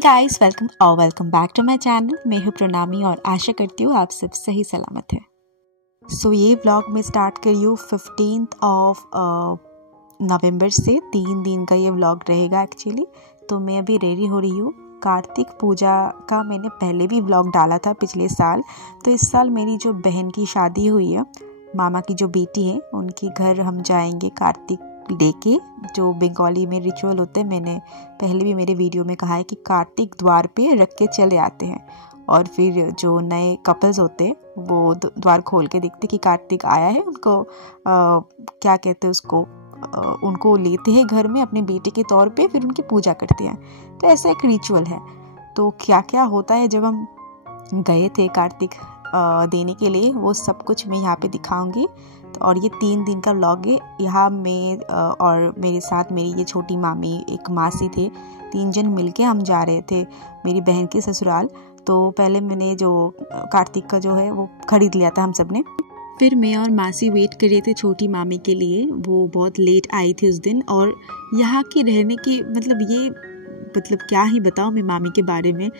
Guys, welcome back to my channel. मैं हूँ प्रणामी और आशा करती हूँ आप सब सही सलामत है। ये व्लॉग मैं स्टार्ट करी हूँ 15 नवंबर से। 3 दिन का ये व्लॉग रहेगा एक्चुअली। तो मैं अभी रेडी हो रही हूँ। कार्तिक पूजा का मैंने पहले भी व्लॉग डाला था पिछले साल। तो इस साल मेरी जो बहन की शादी हुई है, मामा की जो बेटी है, उनके घर हम जाएंगे कार्तिक डे के, जो बंगाली में रिचुअल होते हैं। मैंने पहले भी मेरे वीडियो में कहा है कि कार्तिक द्वार पे रख के चले आते हैं और फिर जो नए कपल्स होते हैं वो द्वार खोल के देखते कि कार्तिक आया है। उनको क्या कहते हैं उसको, उनको लेते हैं घर में अपने बेटे के तौर पे, फिर उनकी पूजा करते हैं। तो ऐसा एक रिचुअल है। तो क्या क्या होता है जब हम गए थे कार्तिक देने के लिए, वो सब कुछ मैं यहाँ पे दिखाऊंगी। और ये 3 दिन का व्लॉग है। यहाँ मैं और मेरे साथ मेरी ये छोटी मामी, एक मासी थे, 3 जन मिलके हम जा रहे थे मेरी बहन के ससुराल। तो पहले मैंने जो कार्तिक का जो है वो खरीद लिया था हम सब ने। फिर मैं और मासी वेट कर रहे थे छोटी मामी के लिए। वो बहुत लेट आई थी उस दिन। और यहाँ की रहने की मतलब क्या ही बताऊँ मैं मामी के बारे में।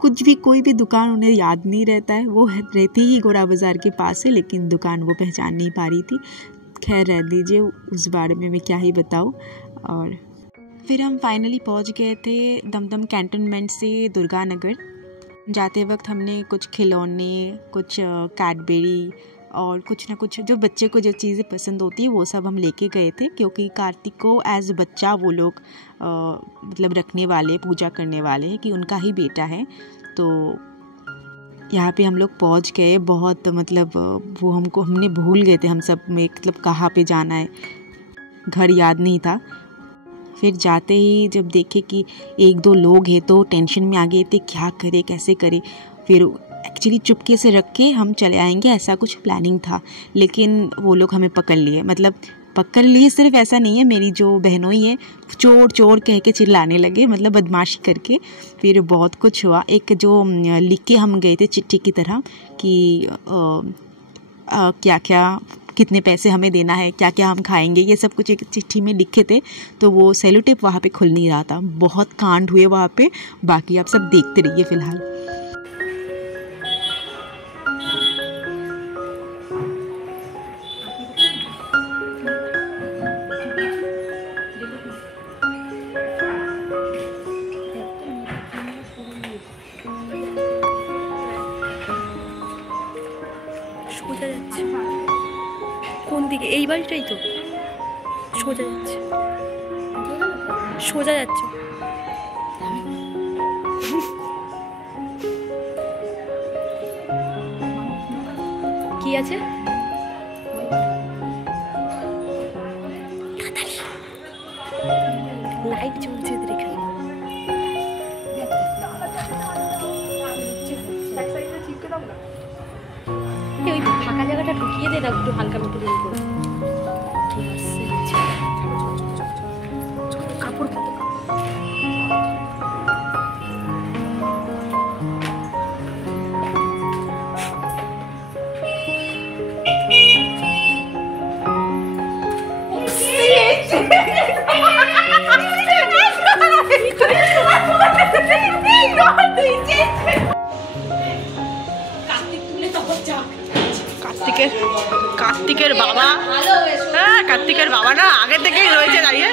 कुछ भी, कोई भी दुकान उन्हें याद नहीं रहता है। वो रहती ही गोरा बाज़ार के पास है, लेकिन दुकान वो पहचान नहीं पा रही थी। खैर रह दीजिए, उस बारे में मैं क्या ही बताऊँ। और फिर हम फाइनली पहुंच गए थे दमदम कैंटोनमेंट से दुर्गा नगर। जाते वक्त हमने कुछ खिलौने, कुछ कैडबेरी और कुछ ना कुछ जो बच्चे को जो चीज़ें पसंद होती है वो सब हम लेके गए थे, क्योंकि कार्तिक को एज बच्चा वो लोग मतलब रखने वाले, पूजा करने वाले हैं कि उनका ही बेटा है। तो यहाँ पे हम लोग पहुँच गए। बहुत मतलब वो हमने भूल गए थे हम सब में, मतलब कहाँ पे जाना है, घर याद नहीं था। फिर जाते ही जब देखे कि 1-2 लोग हैं तो टेंशन में आ गए थे, क्या करे कैसे करे। फिर एक्चुअली चुपके से रख के हम चले आएंगे, ऐसा कुछ प्लानिंग था। लेकिन वो लोग हमें पकड़ लिए। मतलब पकड़ लिए सिर्फ ऐसा नहीं है, मेरी जो बहनोई है चोर चोर कह के चिल्लाने लगे, मतलब बदमाशी करके। फिर बहुत कुछ हुआ। एक जो लिख के हम गए थे चिट्ठी की तरह कि क्या क्या कितने पैसे हमें देना है, क्या क्या हम खाएंगे, ये सब कुछ एक चिट्ठी में लिखे थे। तो वो सेलो टेप वहाँ पे खुल नहीं रहा था। बहुत कांड हुए वहाँ पे। बाकी आप सब देखते रहिए फिलहाल। সোজা যাচ্ছে কোন দিকে? এই বাড়িটাই তো সোজা যাচ্ছে, সোজা যাচ্ছে। কি আছে? লাইট জ্বলছে দেখে। ওই ফাঁকা জায়গাটা ঢুকিয়ে দে না, একটু হালকা মতো রেডি করে। কাপড় কার্তিকের বাবা, হ্যাঁ কার্তিকের বাবা না আগে থেকেই রয়েছে দাঁড়িয়ে।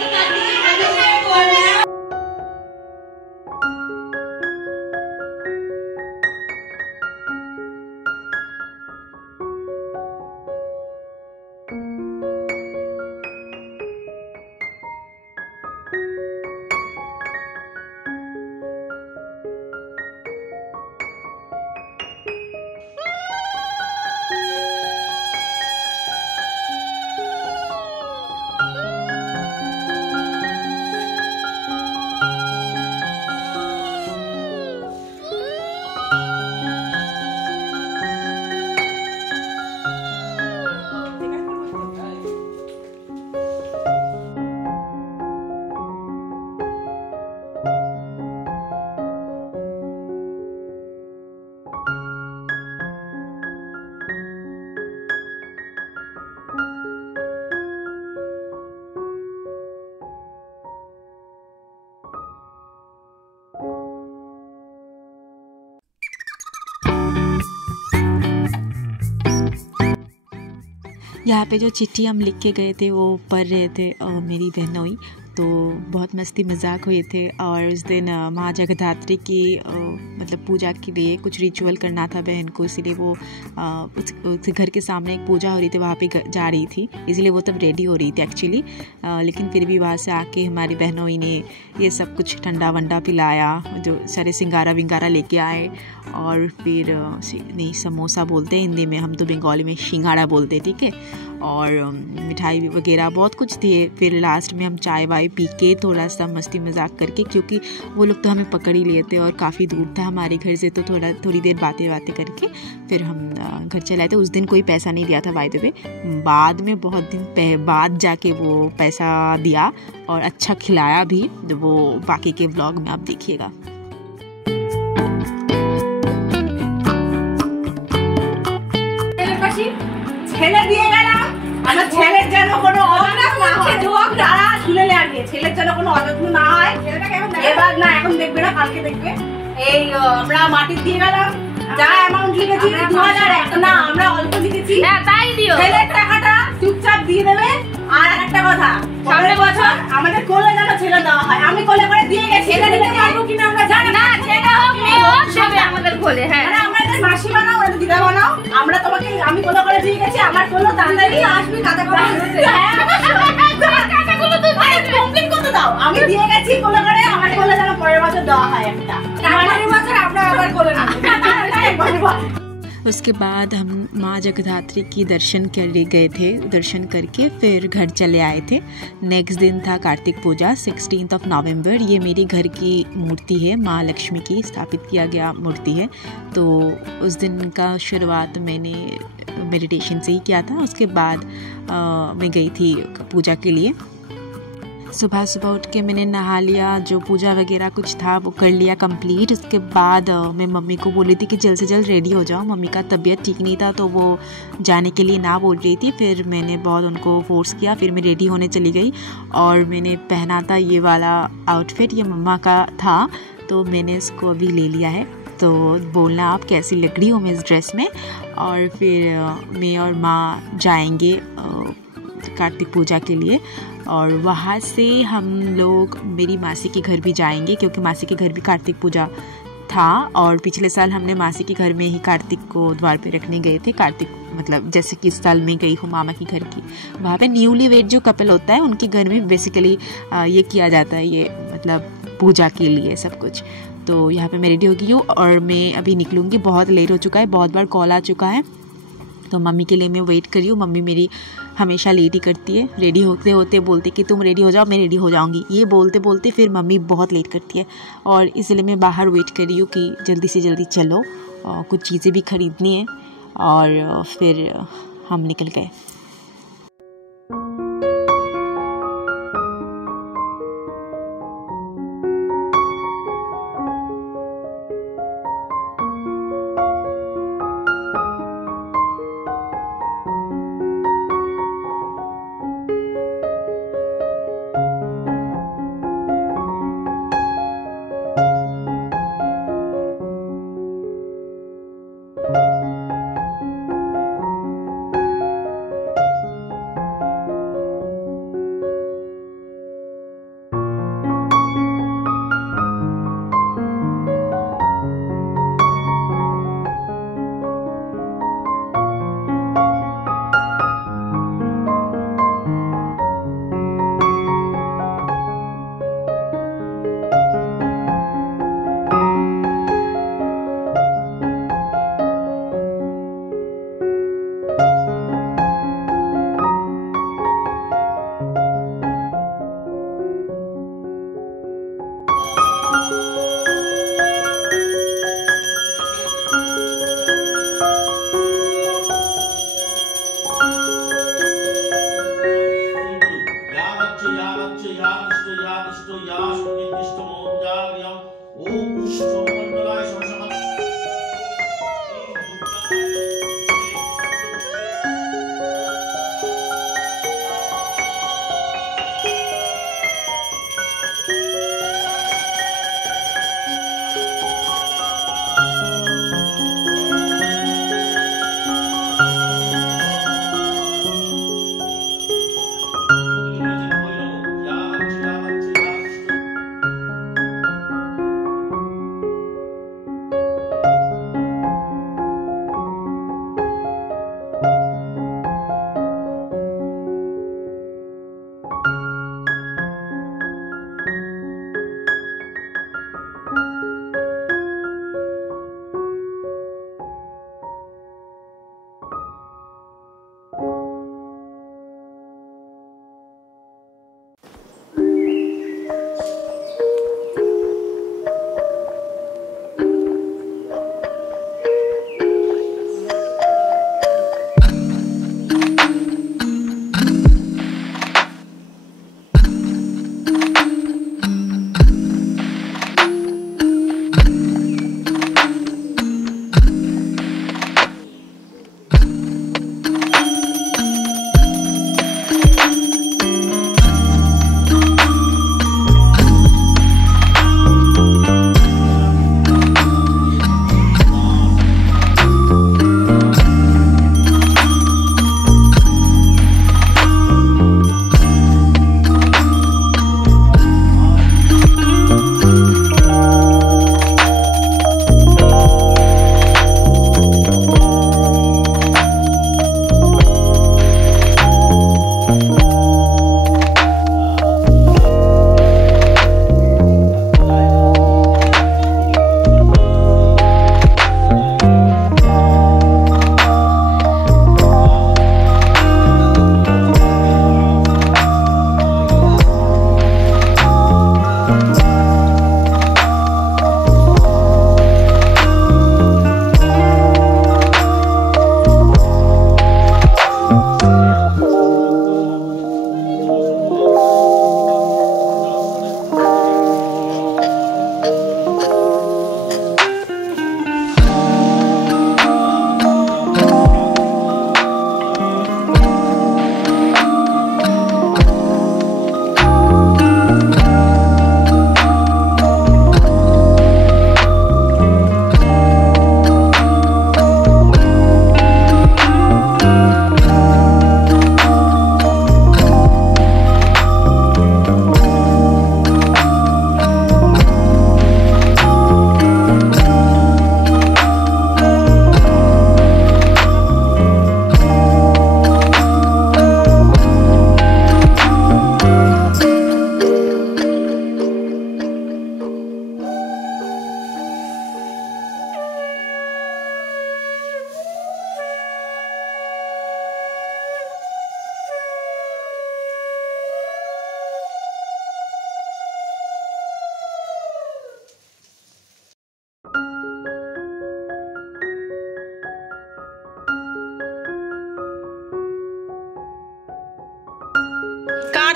यहाँ पे जो चिट्ठी हम लिख के गए थे वो पढ़ रहे थे मेरी बहनोई, तो बहुत मस्ती मजाक हुए थे। और उस दिन माँ जगधात्री की मतलब पूजा के लिए कुछ रिचुअल करना था बहन को, इसीलिए वो उस घर के सामने एक पूजा हो रही थी, वहाँ पे जा रही थी, इसलिए वो तब रेडी हो रही थी एक्चुअली। लेकिन फिर भी वहाँ से आके हमारी बहनोई ने ये सब कुछ ठंडा वंडा पिलाया, जो सारे सिंगारा विंगारा लेके आए। और फिर नहीं, समोसा बोलते हैं हिंदी में, हम तो बंगाली में सिंघाड़ा बोलते, ठीक है। और मिठाई वगैरह बहुत कुछ थी। फिर लास्ट में हम चाय वाय पी के थोड़ा सा मस्ती मजाक करके, क्योंकि वो लोग तो हमें पकड़ ही लिए थे और काफ़ी दूर था हमारे घर से, तो थोड़ी देर बातें करके फिर हम घर चले आए थे। उस दिन कोई पैसा नहीं दिया था बाय द वे, बाद में बहुत दिन बाद जाके वो पैसा दिया और अच्छा खिलाया भी, वो बाकी के व्लॉग में आप देखिएगा। ছেলে দিয়ে গেলাম, আমার ছেলের যেন কোনো অযত্ন না হয়, যোগ যারা শুনে লাগে ছেলের যেন কোনো অযত্ন না হয়। এবার না, এখন দেখবে না, কালকে দেখবে। এই আমরা মাটি দিয়ে গেলাম, যা অ্যামাউন্ট লিখেছি 2001, না আমরা অল্প লিখেছি, হ্যাঁ তাই দিও। ছেলের টাকাটা চুপচাপ দিয়ে দেবে। আর একটা কথা, সামনের বছর আমাদের কোলে যেন ছেলে দেওয়া হয়। আমি কোলে করে দিয়ে গেছি, ছেলে দিতে পারবো কিনা আমরা জানি না, ছেলে হোক মেয়ে হোক সবে আমাদের কোলে। হ্যাঁ, মানে আমাদের মাসি বানাও, ওরা দিদা বানাও, আমরা তোমাকে আমি কোলে করে দিয়ে গেছি, আমার কোলে তাড়াতাড়ি আসবি, কাটা করে কাটাগুলো তো কমপ্লিট করতে দাও। আমি দিয়ে গেছি কোলে করে, আমার কোলে যেন পরের বছর দেওয়া হয় একটা, পরের বছর আমরা আবার কোলে নেব। उसके बाद हम माँ जगधात्री की दर्शन कर गए थे, दर्शन करके फिर घर चले आए थे। नेक्स्ट दिन था कार्तिक पूजा, 16 नवंबर। ये मेरी घर की मूर्ति है, माँ लक्ष्मी की स्थापित किया गया मूर्ति है। तो उस दिन का शुरुआत मैंने मेडिटेशन से ही किया था। उसके बाद मैं गई थी पूजा के लिए। सुबह सुबह उठ के मैंने नहा लिया, जो पूजा वगैरह कुछ था वो कर लिया कंप्लीट। उसके बाद मैं मम्मी को बोली थी कि जल्द से जल्द रेडी हो जाओ, मम्मी का तबीयत ठीक नहीं था तो वो जाने के लिए ना बोल रही थी। फिर मैंने बहुत उनको फोर्स किया, फिर मैं रेडी होने चली गई और मैंने पहना था ये वाला आउटफिट, ये मम्मा का था, तो मैंने इसको अभी ले लिया है। तो बोलना आप कैसी लग रही हो मैं इस ड्रेस में। और फिर मैं और माँ जाएंगे कार्तिक पूजा के लिए, और वहाँ से हम लोग मेरी मासी के घर भी जाएंगे, क्योंकि मासी के घर भी कार्तिक पूजा था। और पिछले साल हमने मासी के घर में ही कार्तिक को द्वार पे रखने गए थे। कार्तिक मतलब जैसे कि इस साल में गई हूँ मामा के घर की, वहाँ पे न्यूली वेड जो कपल होता है उनके घर में बेसिकली ये किया जाता है, ये मतलब पूजा के लिए सब कुछ। तो यहाँ पे मैं रेडी हो गई हूँ और मैं अभी निकलूँगी, बहुत लेट हो चुका है, बहुत बार कॉल आ चुका है, तो मम्मी के लिए मैं वेट कर रही हूँ। मम्मी मेरी हमेशा लेट ही करती है, रेडी होते होते बोलती कि तुम रेडी हो जाओ, मैं रेडी हो जाऊँगी, ये बोलते बोलते फिर मम्मी बहुत लेट करती है। और इसलिए मैं बाहर वेट कर रही हूँ कि जल्दी से जल्दी चलो, और कुछ चीज़ें भी ख़रीदनी है। और फिर हम निकल गए।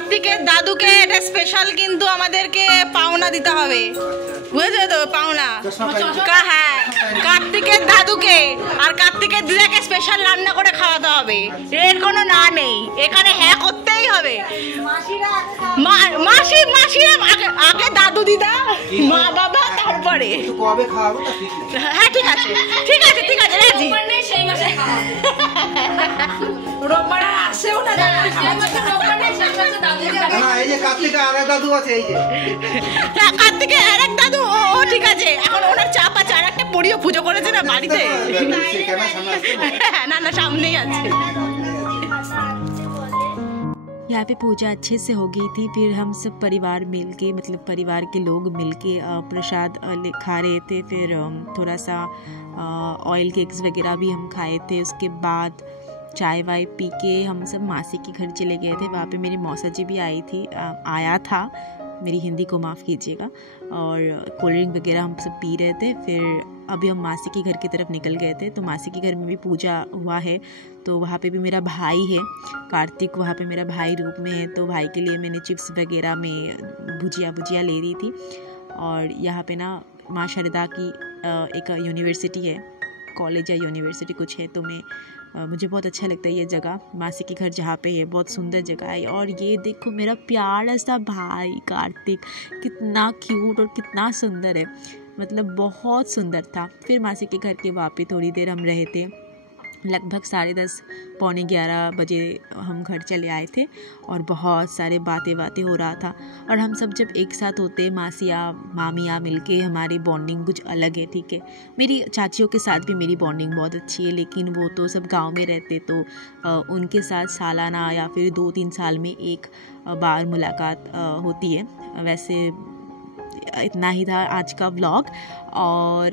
কার্তিকের দাদুকে এটা স্পেশাল কিন্তু আমাদেরকে পাওনা দিতে হবে, বুঝেছো তো? পাওনা হ্যাঁ, কার্তিকের দাদুকে আর কার্তিকের দিদাকে স্পেশাল রান্না করে খাওয়াতে হবে। এর কোনো না নেই, এখানে হ্যাঁ করতেই হবে। মাসিরা আগে দাদু দিদা মা বাবা তারপরে। হ্যাঁ ঠিক আছে ঠিক আছে ঠিক আছে রাজি। রোববার আসেও না, কার্তিকের আরেক দাদু। ও ঠিক আছে, এখন ওনার চাপ আছে, আর একটা পড়িও পুজো করেছে না বাড়িতে। না না সামনেই আছে। यहाँ पे पूजा अच्छे से हो गई थी। फिर हम सब परिवार मिलके, मतलब परिवार के लोग मिलके प्रसाद खा रहे थे। फिर थोड़ा सा ऑयल केक्स वगैरह भी हम खाए थे। उसके बाद चाय वाय पी के हम सब मासी के घर चले गए थे। वहाँ पे मेरी मौसा जी भी आया था, मेरी हिंदी को माफ़ कीजिएगा। और कोल्ड ड्रिंक वगैरह हम सब पी रहे थे। फिर अभी हम मासी के घर की तरफ निकल गए थे, तो मासी के घर में भी पूजा हुआ है। तो वहाँ पे भी मेरा भाई है कार्तिक, वहाँ पे मेरा भाई रूप में है। तो भाई के लिए मैंने चिप्स वगैरह में भुजिया ले रही थी। और यहाँ पे ना माँ शारदा की एक यूनिवर्सिटी है, कॉलेज या यूनिवर्सिटी कुछ है। तो मुझे बहुत अच्छा लगता है ये जगह, मासी के घर जहाँ पे है, बहुत सुंदर जगह है। और ये देखो मेरा प्यारा सा भाई कार्तिक, कितना क्यूट और कितना सुंदर है, मतलब बहुत सुंदर था। फिर मासी के घर के वहाँ पे थोड़ी देर हम रहे थे, लगभग 10:30 पौने 11 बजे हम घर चले आए थे। और बहुत सारे बातें हो रहा था। और हम सब जब एक साथ होते, मासिया मामिया मिलके, हमारी बॉन्डिंग कुछ अलग है, ठीक है। मेरी चाचियों के साथ भी मेरी बॉन्डिंग बहुत अच्छी है, लेकिन वो तो सब गांव में रहते, तो उनके साथ सालाना या फिर 2-3 साल में एक बार मुलाकात होती है। वैसे इतना ही था आज का व्लॉग। और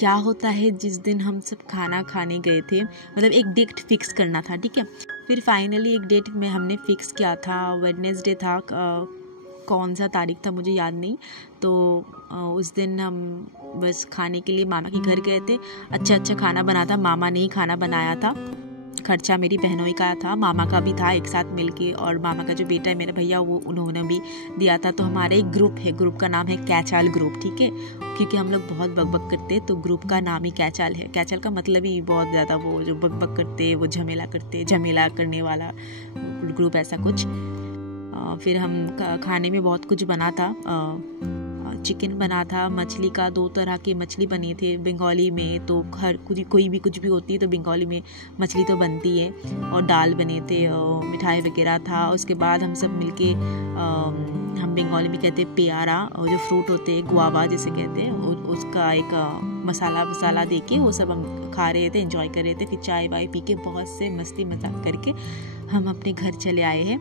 क्या होता है, जिस दिन हम सब खाना खाने गए थे, मतलब एक डेट फिक्स करना था, ठीक है। फिर फाइनली एक डेट में हमने फ़िक्स किया था, वेडनेसडे था, कौन सा तारीख था मुझे याद नहीं। तो उस दिन हम बस खाने के लिए मामा के घर गए थे। अच्छा खाना बना था, मामा ने ही खाना बनाया था। खर्चा मेरी बहनों ही का था, मामा का भी था एक साथ मिलके। और मामा का जो बेटा है मेरा भैया, वो उन्होंने भी दिया था। तो हमारा एक ग्रुप है, ग्रुप का नाम है कैचाल ग्रुप, ठीक है। क्योंकि हम लोग बहुत बकबक करते हैं, तो ग्रुप का नाम ही कैचाल है। कैचाल का मतलब ही बहुत ज़्यादा वो जो बकबक करते, वो झमेला करने वाला ग्रुप, ऐसा कुछ। फिर हम खाने में बहुत कुछ बना था, चिकन बना था, मछली का 2 तरह की मछली बनी थी। बंगाली में तो कोई भी कुछ भी होती है, तो बंगाली में मछली तो बनती है। और दाल बने थे, मिठाई वगैरह था। उसके बाद हम सब मिलके, हम बंगाली में कहते हैं पेयारा, और जो फ्रूट होते हैं गुआवा जिसे कहते हैं, उसका एक मसाला दे के वो सब हम खा रहे थे, एंजॉय कर रहे थे। फिर चाय वाय पी के बहुत से मस्ती मजाक करके हम अपने घर चले आए हैं।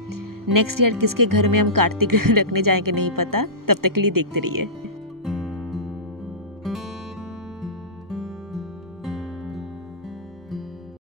नेक्स्ट ईयर किसके घर में हम कार्तिक रखने जाएंगे नहीं पता, तब तक के लिए देखते रहिए।